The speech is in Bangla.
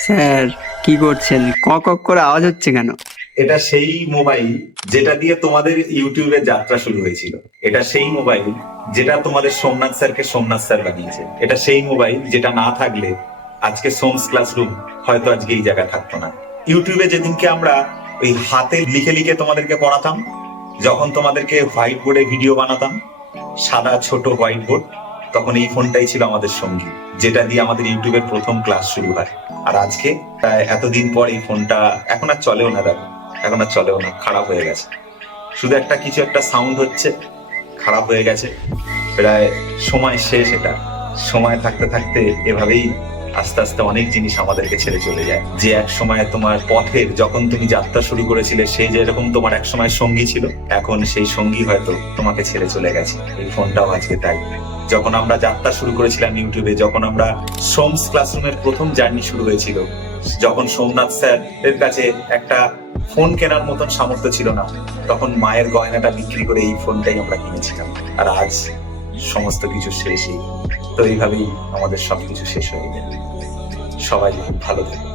স্যার, কি করছেন? কক কক করে আওয়াজ হচ্ছে কেন? এটা সেই মোবাইল যেটা দিয়ে তোমাদের ইউটিউবের যাত্রা শুরু হয়েছিল। এটা সেই মোবাইল যেটা তোমাদের সোমনাথ স্যারকে সোমনাথ স্যার বানিয়েছে। এটা সেই মোবাইল যেটা না থাকলে আজকে সোমস ক্লাসরুম হয়তো আজকে এই জায়গায় থাকতো না। ইউটিউবে যেদিনকে আমরা ওই হাতে লিখে লিখে তোমাদেরকে পড়াতাম, যখন তোমাদেরকে হোয়াইট বোর্ডে ভিডিও বানাতাম, সাদা ছোট হোয়াইট বোর্ড, তখন এই ফোনটাই ছিল আমাদের সঙ্গী, যেটা দিয়ে আমাদের ইউটিউবের প্রথম ক্লাস শুরু হয়। আর আজকে প্রায় এতদিন পর এই ফোনটা এখন আর চলেও না, দেখো এখন আর চলেও না, খারাপ হয়ে গেছে। শুধু একটা কিছু একটা সাউন্ড হচ্ছে, খারাপ হয়ে গেছে। প্রায় সময় শেষ এটা। সময় থাকতে থাকতে এভাবেই আস্তে আস্তে অনেক জিনিস আমাদেরকে ছেড়ে চলে যায়। যে এক সময় তোমার পথের যখন তুমি যাত্রা শুরু করেছিলে, সেই যেরকম তোমার এক সময় সঙ্গী ছিল, এখন সেই সঙ্গী হয়তো তোমাকে ছেড়ে চলে গেছে। এই ফোনটাও আজকে তাই। যখন আমরা যাত্রা শুরু করেছিলাম ইউটিউবে, যখন আমরা সোমস ক্লাসরুমের প্রথম জার্নি শুরু হয়েছিল, যখন সোমনাথ স্যার এর কাছে একটা ফোন কেনার মতন সামর্থ্য ছিল না, তখন মায়ের গয়নাটা বিক্রি করে এই ফোনটাই আমরা কিনেছিলাম। আর আজ সমস্ত কিছু শেষই। তো এইভাবেই আমাদের সবকিছু শেষ হয়ে গেল। সবাই খুব ভালো থাকে।